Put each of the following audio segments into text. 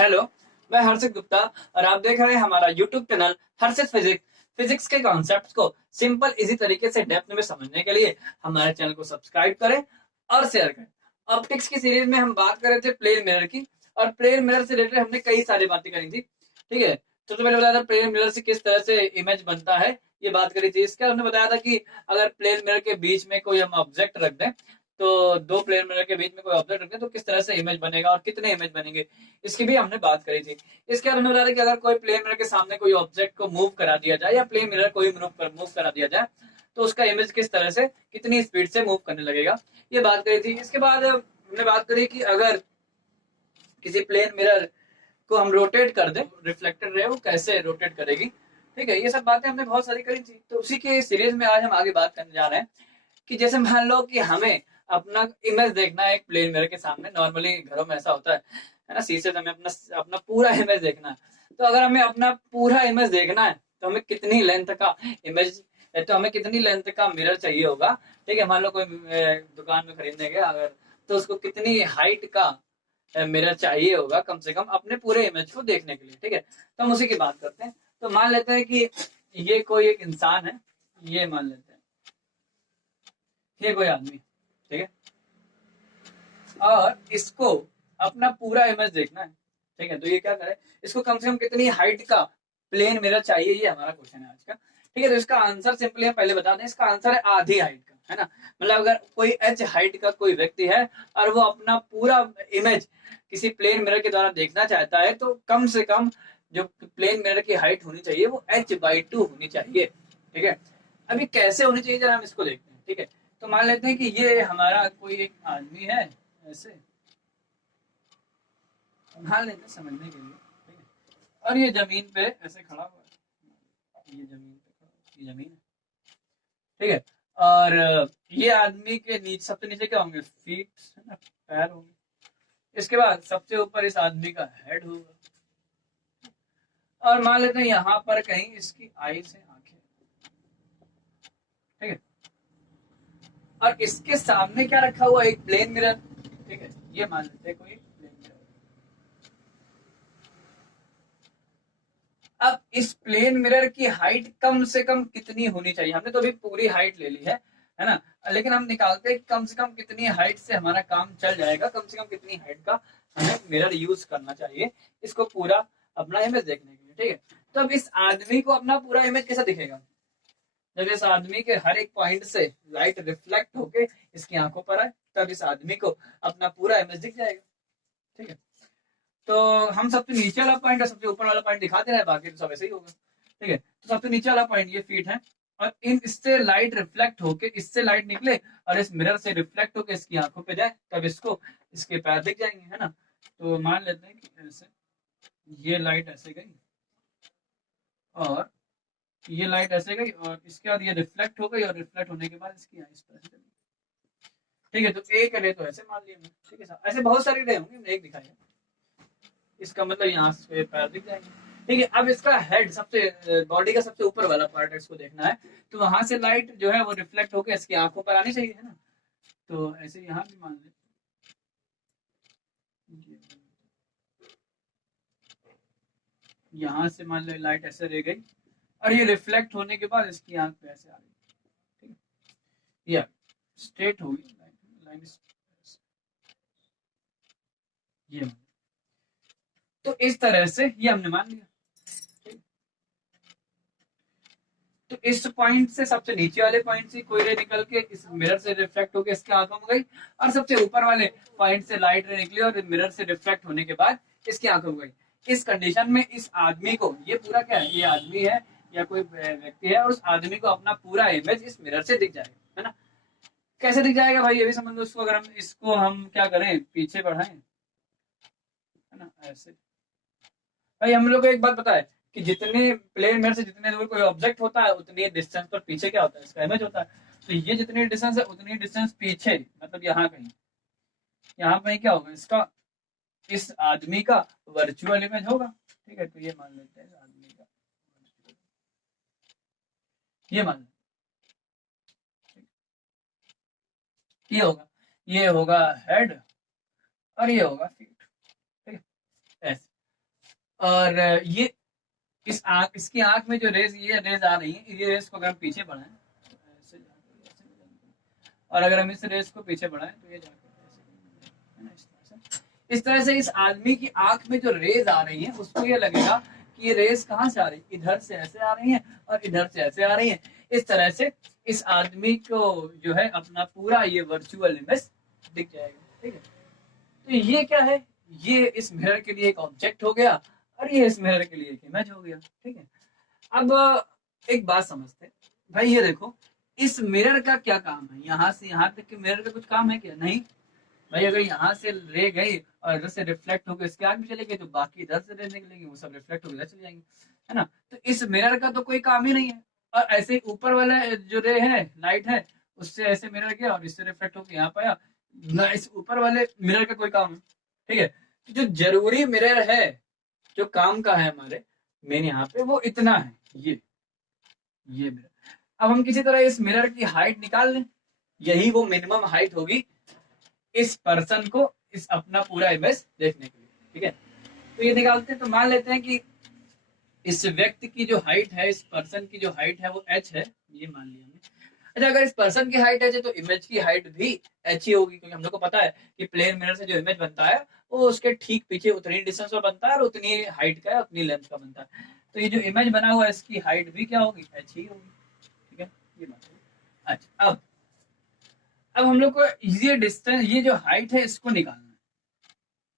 Hello, मैं हर्षित गुप्ता और आप देख रहे हैं हमारा यूट्यूब चैनल हर्षित फिजिक्स। फिजिक्स के कॉन्सेप्ट्स को सिंपल इजी तरीके से डेप्थ में समझने के लिए हमारे चैनल को सब्सक्राइब करें और शेयर करें। ऑप्टिक्स की सीरीज में हम बात कर रहे थे प्लेन मिरर की, और प्लेन मिरर से रिलेटेड हमने कई सारी बातें करी थी। ठीक है, सबसे पहले बताया था प्लेन मिरर से किस तरह से इमेज बनता है, ये बात करी थी। इसके हमने बताया था कि अगर प्लेन मिरर के बीच में कोई हम ऑब्जेक्ट रख दें, तो दो प्लेन मिरर के बीच में कोई ऑब्जेक्ट रख दें तो किस तरह से इमेज बनेगा और कितने इमेज बनेंगे, इसकी भी हमने बात करी थी। इसके बाद हमने बताया कि अगर कोई प्लेन मिरर के सामने कोई ऑब्जेक्ट को मूव करा दिया जाए या प्लेन मिरर को मूव करा दिया जाए तो उसका इमेज किस तरह से कितनी स्पीड से मूव करने लगेगा, ये बात करी थी। इसके बाद हमने बात करी कि अगर किसी प्लेन मिरर को हम रोटेट कर दें, रिफ्लेक्टेड रे वो कैसे रोटेट करेगी। ठीक है, ये सब बातें हमने बहुत सारी करी थी। तो उसी के सीरीज में आज हम आगे बात करने जा रहे हैं कि जैसे मान लो कि हमें अपना इमेज देखना है एक प्लेन मिरर के सामने। नॉर्मली घरों में ऐसा होता है ना, शीशे से हमें अपना अपना पूरा इमेज देखना है। तो अगर हमें अपना पूरा इमेज देखना है तो हमें कितनी लेंथ का इमेज, तो हमें कितनी लेंथ का मिरर चाहिए होगा। ठीक है, मान लो कोई दुकान में खरीदने गया अगर, तो उसको कितनी हाइट का मिरर चाहिए होगा कम से कम अपने पूरे इमेज को देखने के लिए। ठीक है, तो हम उसी की बात करते हैं। तो मान लेते हैं कि ये कोई एक इंसान है, ये मान लेते हैं ये कोई आदमी, ठीक है, और इसको अपना पूरा इमेज देखना है। ठीक है, तो ये क्या करे, इसको कम से कम कितनी हाइट का प्लेन मिरर चाहिए, ये हमारा क्वेश्चन है आज का। ठीक है, तो इसका आंसर सिंपली हम पहले बता दें, इसका आंसर है आधी हाइट का, है ना। मतलब अगर कोई एच हाइट का कोई व्यक्ति है और वो अपना पूरा इमेज किसी प्लेन मिरर के द्वारा देखना चाहता है तो कम से कम जो प्लेन मिरर की हाइट होनी चाहिए वो h/2 होनी चाहिए। ठीक है, अभी कैसे होनी चाहिए जरा हम इसको देखते हैं। ठीक है, तो मान लेते हैं कि ये हमारा कोई एक आदमी है, ऐसे मान लेते हैं समझने के लिए। ठीक है, और ये जमीन पे ऐसे खड़ा हुआ है, ये जमीन पे खड़ा, ये जमीन है। ठीक है, और ये आदमी के नीचे सबसे नीचे क्या होंगे, फीट, है ना, पैर होंगे। इसके बाद सबसे ऊपर इस आदमी का हेड होगा, और मान लेते हैं यहाँ पर कहीं इसकी आई से आंखें। ठीक है, और इसके सामने क्या रखा हुआ, एक प्लेन मिरर। ठीक है, ये मान लेते हैं कोई प्लेन मिरर। अब इस प्लेन मिरर की हाइट कम से कम कितनी होनी चाहिए, हमने तो अभी पूरी हाइट ले ली है ना, लेकिन हम निकालते हैं कम से कम कितनी हाइट से हमारा काम चल जाएगा, कम से कम कितनी हाइट का हमें मिरर यूज करना चाहिए इसको पूरा अपना इमेज देखने के लिए। ठीक है, तो अब इस आदमी को अपना पूरा इमेज कैसा दिखेगा, जब इस आदमी के हर एक पॉइंट से लाइट रिफ्लेक्ट होके इसकी आंखों पर आए तब इस आदमी को अपना पूरा इमेज दिख जाएगा। ठीक है, तो हम सबसे नीचे वाला पॉइंट और सबसे ऊपर वाला पॉइंट दिखा दे रहे हैं, बाकी तो सब ऐसे ही होगा। ठीक है, तो सबसे नीचे वाला पॉइंट ये फीट है, और इन इससे लाइट रिफ्लेक्ट होके, इससे लाइट निकले और इस मिरर से रिफ्लेक्ट होके इसकी आंखों पे जाए तब इसको इसके पैर दिख जाएंगे, है ना। तो मान लेते हैं कि ऐसे ये लाइट ऐसे गई और ये लाइट ऐसे गई और इसके बाद ये रिफ्लेक्ट हो गई, और रिफ्लेक्ट होने के बाद इसकी आईज पर ऐसे चली। ठीक है, तो एक रे तो ऐसे मान लिया। ठीक है सर, ऐसे बहुत सारी रे होंगी, मैंने एक दिखाई है। इसका मतलब यहाँ से पैर दिख जाएंगे। ठीक है, अब इसका हेड सबसे बॉडी का सबसे ऊपर वाला पार्ट है, इसको देखना है। तो वहां से लाइट जो है वो रिफ्लेक्ट होकर इसकी आंखों पर आनी चाहिए, है ना। तो ऐसे यहाँ भी मान ले, यहाँ से मान लो लाइट ऐसे रह गई और ये रिफ्लेक्ट होने के बाद इसकी आंख पे ऐसे आ गई। ठीक है, या स्ट्रेट होगी लाइन, ये तो इस तरह से ये हमने मान लिया। तो इस पॉइंट से सबसे नीचे वाले पॉइंट से कोई रे निकल के इस मिरर से रिफ्लेक्ट होकर इसके आंखों में गई, और सबसे ऊपर वाले पॉइंट से लाइट रे निकली और मिरर से रिफ्लेक्ट होने के बाद इसकी आंखों में गई। इस कंडीशन में इस आदमी को, ये पूरा क्या है, ये आदमी है या कोई व्यक्ति है, और उस आदमी को अपना पूरा इमेज इस मिरर से दिख जाएगा, है ना। कैसे दिख जाएगा भाई, ये भी समझ लो। इसको अगर हम इसको हम क्या करें, पीछे बढ़ाएं, है ना, ऐसे। भाई हम लोग को एक बात पता है कि जितने प्लेन मिरर से जितने दूर कोई ऑब्जेक्ट होता है उतनी डिस्टेंस पर पीछे क्या होता है, इसका इमेज होता है। तो ये जितनी डिस्टेंस है उतनी डिस्टेंस पीछे, मतलब यहाँ कहीं, यहाँ पे क्या होगा, इसका, इस आदमी का वर्चुअल इमेज होगा। ठीक है, तो ये मान लेते हैं आदमी का, ये मान लेते ये होगा हेड और ये होगा फीट। ठीक है, ऐसे। और ये इसकी आंख में जो रेज, ये रेज आ रही है, ये रेज को अगर हम पीछे बढ़ाएं ऐसे और अगर हम इस रेज को पीछे बढ़ाएं तो ये इस तरह से इस आदमी की आंख में जो रेज आ रही है उसको ये लगेगा कि ये रेज कहाँ से आ रही है, इधर से ऐसे आ रही है और इधर से ऐसे आ रही है। इस तरह से इस आदमी को जो है अपना पूरा ये वर्चुअल इमेज दिख जाएगा। ठीक है, तो ये क्या है, ये इस मिरर के लिए एक ऑब्जेक्ट हो गया और ये इस मिरर के लिए एक इमेज हो गया। ठीक है, अब एक बात समझते हैं भाई, ये देखो इस मिरर का क्या काम है, यहाँ से यहाँ तक के मिरर का कुछ काम है क्या? नहीं भाई, अगर यहाँ से रे गई और इधर से रिफ्लेक्ट होकर इसके आगे चले गए तो बाकी इधर से रे निकलेंगे, वो सब रिफ्लेक्ट होकर इधर चले जाएंगे, है ना। तो इस मिरर का तो कोई काम ही नहीं है। और ऐसे ही ऊपर वाला जो रे है, लाइट है, उससे ऐसे मिरर गया और इससे रिफ्लेक्ट होकर यहाँ पाया ना, इस ऊपर वाले मिरर का कोई काम है। ठीक है, तो जो जरूरी मिरर है, जो काम का है हमारे मेन यहाँ पे, वो इतना है, ये मिरर। अब हम किसी तरह इस मिरर की हाइट निकाल लें, यही वो मिनिमम हाइट होगी इस पर्सन को इस अपना पूरा इमेज देखने के लिए। ठीक है, तो ये निकालते हैं, तो मान लेते हैं कि इस व्यक्ति की जो हाइट है, इस पर्सन की जो हाइट है वो h है, ये मान लिया हमने। अच्छा, अगर इस पर्सन की हाइट h है तो इमेज की हाइट भी h ही होगी, क्योंकि हम लोग को पता है कि प्लेन मिरर से जो इमेज बनता है वो उसके ठीक पीछे उतनी डिस्टेंस पर बनता है और उतनी हाइट का, उतनी लेंथ का बनता है। तो ये जो इमेज बना हुआ है इसकी हाइट भी क्या होगी, h ही होगी। ठीक है, ये बात है। अच्छा, अब हम लोग को ये डिस्टेंस, ये जो हाइट है इसको निकालना है,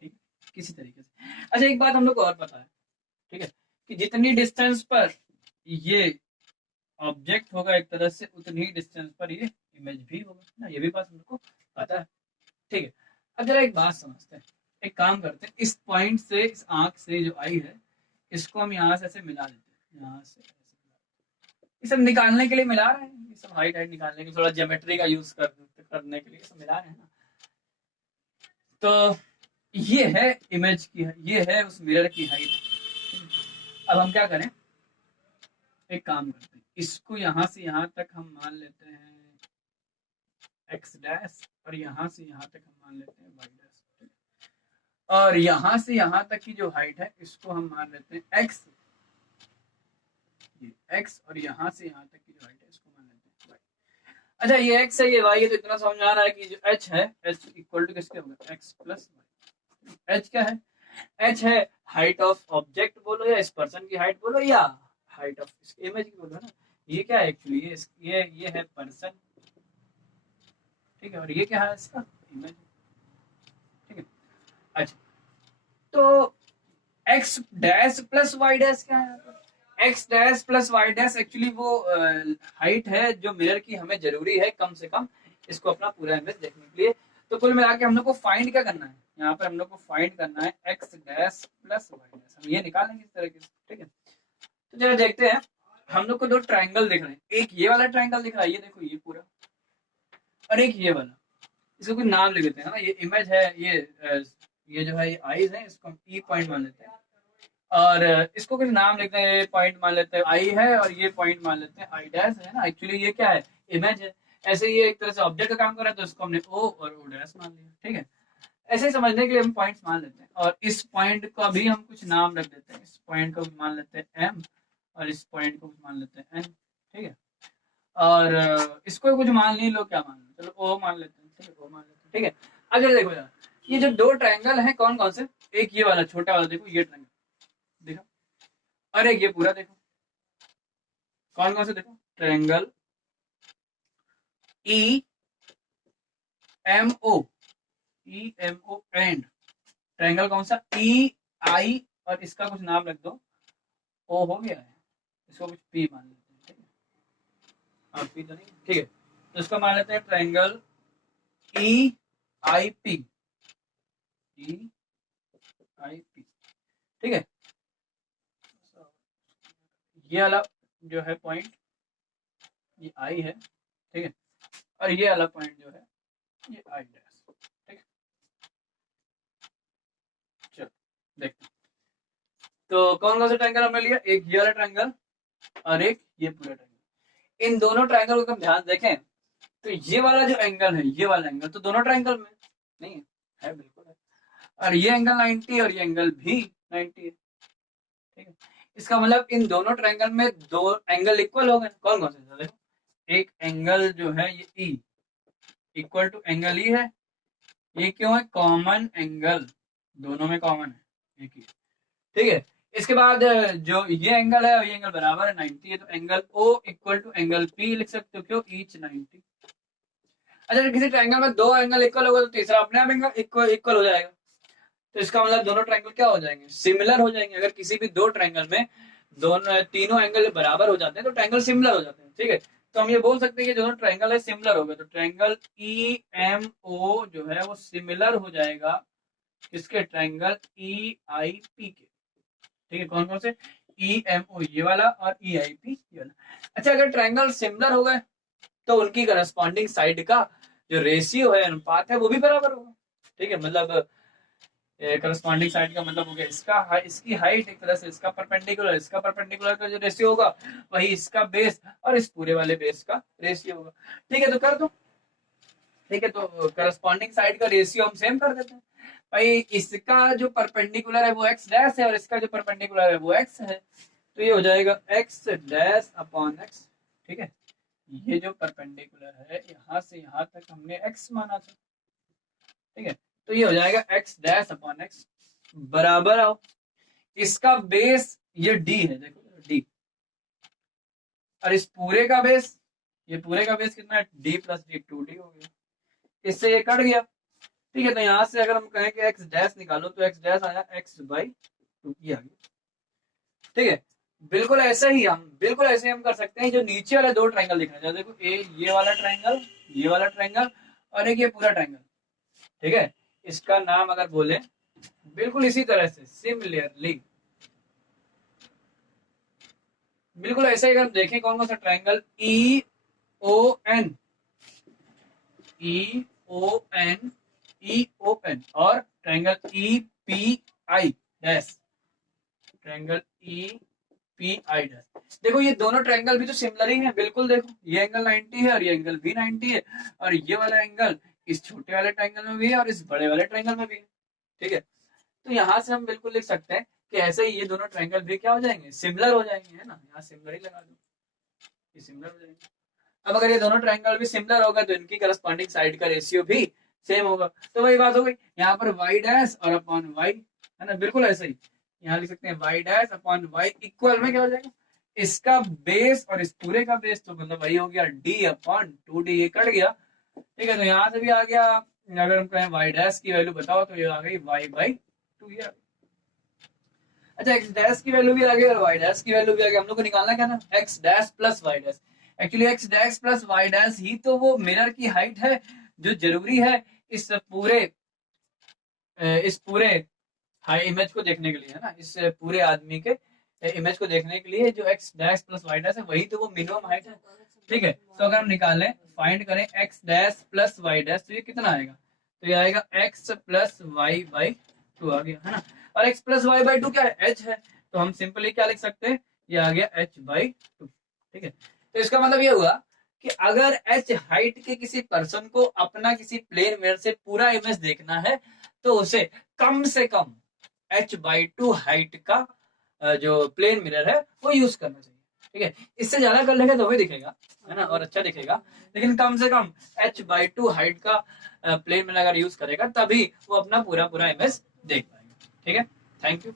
ठीक है, किसी तरीके से। अच्छा, एक बात हम लोग को और पता है, ठीक है, कि जितनी डिस्टेंस पर ये ऑब्जेक्ट होगा एक तरह से, उतनी ही डिस्टेंस पर ये इमेज भी होगा ना, ये भी बात हम लोग को पता है। ठीक है, अब जरा एक बात समझते हैं, एक काम करते हैं, इस पॉइंट से, इस आंख से जो आई है, इसको हम यहाँ से ऐसे मिला देते हैं, यहाँ से ये सब निकालने के लिए मिला रहे हैं, ये सब हाइट निकालने के लिए, थोड़ा ज्योमेट्री का यूज करने के लिए सब मिला रहे हैं ना। तो ये है इमेज की, ये है उस मिरर की हाइट। अब हम क्या करें, एक काम करते हैं, इसको यहाँ से यहाँ तक हम मान लेते हैं x डैश, और यहाँ से यहाँ तक हम मान लेते हैं y डैश, और यहाँ से यहाँ तक की जो हाइट है इसको हम मान लेते हैं x, ये x, और यहाँ से यहाँ तक की जो हाइट है इसको मान लेते हैं y। अच्छा, ये x है, ये y है, तो इतना समझ आ रहा है कि जो h है, h इक्वल टू किसके होगा, x प्लस y। h क्या है, h है हाइट ऑफ ऑब्जेक्ट बोलो, या इस पर्सन की हाइट बोलो, या हाइट ऑफ इसके इमेज की बोलो ना। ये क्या है एक्चुअली, ये है पर्सन, ठीक है, और ये क्या है इसका इमेज। ठीक है, अच्छा, तो x dash plus y dash क्या है, x dash plus y dash actually वो हाइट है जो मिरर की हमें जरूरी है कम से कम इसको अपना पूरा इमेज देखने के लिए। तो कुल मिला के हम लोग को फाइंड क्या करना है, यहाँ पर हम लोग को फाइंड करना है x dash plus y dash, हम ये निकालेंगे इस तरीके से। ठीक है, तो जरा देखते हैं, हम लोग को दो ट्रायंगल दिख रहे हैं, एक ये वाला ट्रायंगल दिख रहा है, ये देखो ये पूरा, और एक ये वाला, इसको कुछ नाम लिख देते हैं ना, ये इमेज है, ये जो है ये आईज है, इसको हम ई पॉइंट मान लेते हैं, और इसको कुछ नाम लिखते हैं, ये पॉइंट मान लेते हैं आई है, और ये पॉइंट मान लेते हैं आई डैश है ना, एक्चुअली ये क्या है, इमेज है। ऐसे ये एक तरह से ऑब्जेक्ट का काम कर रहा है, तो इसको हमने ओ और ओ डैश मान लिया। ठीक है, ऐसे ही समझने के लिए हम पॉइंट्स मान लेते हैं, और इस पॉइंट का भी हम कुछ नाम रख देते हैं, इस पॉइंट को मान लेते हैं एम, और इस पॉइंट को मान लेते हैं एन। ठीक है, और इसको कुछ मान नहीं लो, क्या मान लो, चलो ओ मान लेते हैं। ठीक है, ओ मान लेते हैं। ठीक है, अब जरा देखो यार, ये जो दो ट्रायंगल हैं कौन कौन से, एक ये वाला छोटा वाला देखो, ये ट्रायंगल देखो, और एक ये पूरा देखो, कौन कौन से देखो, triangle E M O, E M O and triangle कौन सा, ई आई, और इसका कुछ नाम रख दो, ओ हो गया है, इसको कुछ पी मान लेते हैं। ठीक है, पी तो नहीं, ठीक है, तो इसको मान लेते हैं triangle E I P, E I P. ठीक है, ये वाला जो है पॉइंट, ये आई है, ठीक है, और ये वाला पॉइंट जो है ये आई डैश। ठीक है, चलो देखते हैं, तो कौन कौन सा ट्रायंगल हमने लिया, एक ये वाला ट्रायंगल और एक ये पूरा ट्रायंगल। इन दोनों ट्रायंगल को हम ध्यान देखें तो ये वाला जो एंगल है, ये वाला एंगल तो दोनों ट्रायंगल में नहीं है, बिल्कुल है, और ये एंगल 90 और ये एंगल भी 90 है। इसका मतलब इन दोनों ट्रायंगल में दो एंगल इक्वल हो गए। कौन कौन से? देखो, एक एंगल जो है ये E equal to angle E है। ये क्यों है? कॉमन एंगल, दोनों में कॉमन है एक ही। ठीक है, इसके बाद जो ये एंगल है ये एंगल बराबर है 90 है, तो angle O equal to angle P लिख सकते हो, क्यों? ईच 90। अच्छा, अगर किसी ट्रायंगल में दो एंगल इक्वल होगा तो तीसरा अपने आप एंगल इक्वल हो जाएगा। तो इसका मतलब दोनों ट्रायंगल क्या हो जाएंगे? सिमिलर हो जाएंगे। अगर किसी भी दो ट्रायंगल में दोनों तीनों एंगल बराबर हो जाते हैं तो ट्रायंगल सिमिलर हो जाते हैं। ठीक है, तो हम ये बोल सकते हैं कि दोनों ट्रायंगल है सिमिलर हो गए, तो ट्रायंगल ई एम ओ जो है वो सिमिलर हो जाएगा इसके ट्रायंगल ई आई पी के। ठीक है, कौन कौन से? ई एम ओ ये वाला और ई आई पी ये वाला। अच्छा, अगर ट्रायंगल सिमिलर हो गए तो उनकी करस्पॉन्डिंग साइड का जो रेशियो है, अनुपात है, वो भी बराबर होगा। ठीक है, मतलब करस्पॉन्डिंग साइड का मतलब हो गया इसका इसकी हाइट एक तरह से इसका परपेंडिकुलर का जो रेशियो होगा वही इसका बेस और इस पूरे वाले बेस का रेशियो होगा। ठीक है, तो कर दो। ठीक है, तो करस्पॉन्डिंग साइड का रेशियो हम सेम कर देते हैं। भाई इसका जो परपेंडिकुलर है वो एक्स डैश है और इसका जो परपेंडिकुलर है वो एक्स है, तो ये हो जाएगा एक्स डैश अपॉन एक्स। ठीक है, ये जो परपेंडिकुलर है यहाँ से यहाँ तक हमने एक्स माना था। ठीक है, तो ये हो जाएगा एक्स डैश अपॉन एक्स बराबर आओ इसका बेस ये डी है, देखो डी, और इस पूरे का बेस, ये पूरे का बेस कितना है? डी प्लस डी, 2d हो गया। इससे ये कट गया। ठीक है, तो यहाँ से अगर हम कहें कि एक्स डैश निकालो तो एक्स डैश आया एक्स बाई 2 ये आ गया। ठीक है, बिल्कुल ऐसे ही हम कर सकते हैं। जो नीचे वाले दो ट्रायंगल दिख रहे हैं, देखो ये वाला ट्रायंगल और एक ये पूरा ट्रायंगल। ठीक है, इसका नाम अगर बोले बिल्कुल इसी तरह से सिमिलरली, बिल्कुल ऐसे ही अगर देखें कौन कौन सा ट्रायंगल ई ओ एन और triangle E P I dash, triangle E P I dash. देखो ये दोनों ट्रायंगल भी तो सिमिलर ही है, बिल्कुल देखो ये एंगल 90 है और ये एंगल भी 90 है और ये वाला एंगल इस छोटे वाले ट्रायंगल में भी है और इस बड़े वाले ट्रायंगल में भी है। ठीक है, तो यहाँ से हम बिल्कुल लिख सकते हैं कि ऐसे ही ये दोनों ट्रायंगल भी क्या हो जाएंगे? सिमिलर हो जाएंगे, है ना? यहाँ सिमिलर ही लगा दो, ये सिमिलर हो जाएंगे। अब अगर ये दोनों ट्रायंगल भी सिमिलर होगा तो इनकी करस्पॉन्डिंग साइड का रेशियो भी सेम होगा। तो वही बात हो गई, यहाँ पर वाई डैश और अपॉन वाई, है ना? बिल्कुल ऐसे ही यहाँ लिख सकते हैं Y dash upon Y equal में क्या हो जाएगा? इसका बेस और इस पूरे का बेस, तो मतलब वही हो गया डी अपॉन 2d, ये कट गया। ठीक है, तो यहाँ से भी आ गया। अगर हम कहें वाई डैश की वैल्यू बताओ तो ये आ गई वाई बाई 2 ये। अच्छा, एक्स डैश की वैल्यू भी आ गई और वाई डैश की वैल्यू भी आ गई। हम लोग को निकालना क्या था? X dash plus Y dash. Actually x dash plus Y dash ही तो वो मिरर की हाइट है जो जरूरी है इस पूरे हाई इमेज को देखने के लिए, है ना? इस पूरे आदमी के इमेज को देखने के लिए जो X dash plus Y dash है वही तो वो मिनिमम हाइट है। ठीक है, तो अगर हम निकालें, फाइंड करें X dash plus Y dash, तो ये कितना आएगा? तो ये आएगा एक्स प्लस वाई बाई 2 आ गया, है ना? और x प्लस वाई बाई 2 क्या है? h है, तो हम सिंपली क्या लिख सकते हैं? ये आ गया h बाई 2। ठीक है, तो इसका मतलब ये हुआ कि अगर h हाइट के किसी पर्सन को अपना किसी प्लेन मिरर से पूरा इमेज देखना है तो उसे कम से कम h बाई 2 हाइट का जो प्लेन मिरर है वो यूज करना चाहिए। ठीक है, इससे ज्यादा कर लेगा तो भी दिखेगा, है ना, और अच्छा दिखेगा, लेकिन कम से कम h बाई 2 हाइट का प्लेन मिरर अगर यूज करेगा तभी वो अपना पूरा इमेज देख पाएगा। ठीक है, थैंक यू।